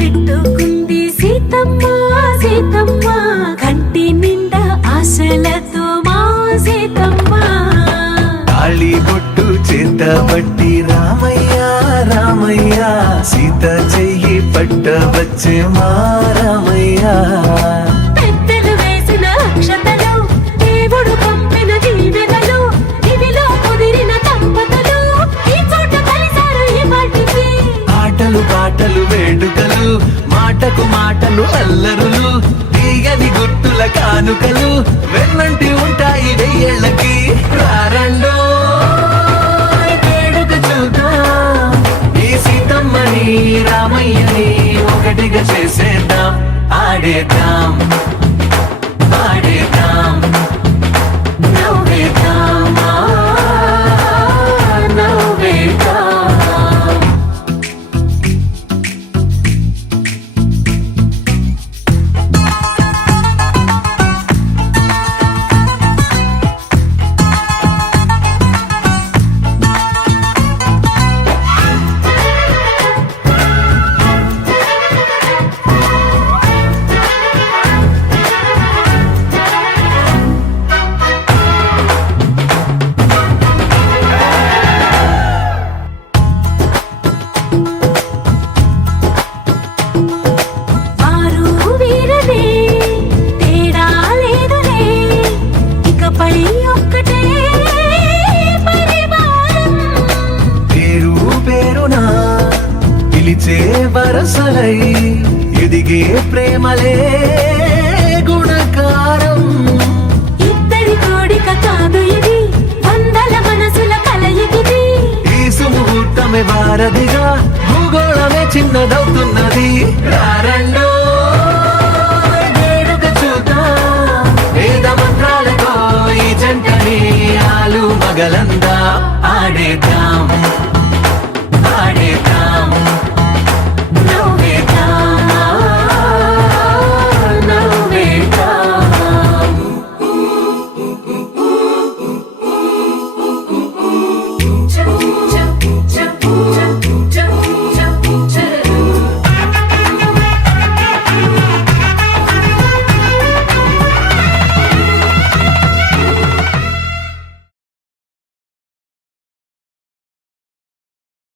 పెట్టుకుంది సీతమ్మ సీతమ్మ కంటి నిండా ఆశలతో మా సీతమ్మ తాళి బొట్టు చేతబట్టి రామయ్య రామయ్య సీత చెయ్యి పట్టవచ్చే మా రామయ్య పెద్దలు వేసిన అక్షతలు దేవుడు పంపిన దీవెనలు ఇవిలో కుదిరిన దంపతులు ఈ చోట కలిసారు ఈ పాటికి ఆటలు పాటలు వేడుకలు మాటకు మాటలు అల్లరులు తీయని గుర్తుల కానుకలు వెన్నంటి ఉంటాయి వెయ్యేళ్ళకి రారండో వేడుక చూద్దాం ఈ సీతమ్మని రామయ్యని ఒకటిగా చేసేద్దాం ఆడేద్దాం పాడేద్దాం నవ్వేద్దాం నవ్వేద్దాం వారు వీరనే తేడా లేదులే ఇకపై ఒక్కటే పరివారం పేరు పేరునా పిలిచే వరసలై ఎదిగే ప్రేమలే గుణకారం ఇద్దరి కోడిక కాదు ఇది వందల మనసుల కలయికిది ఈ సుముహూర్తమే వారధిగా భూగోళమే చిన్నదవుతున్నది రారండో వేడుక చూద్దాం వేద మంత్రాలతో ఈ జంటని ఆలు మగలందా ఆడేద్దాం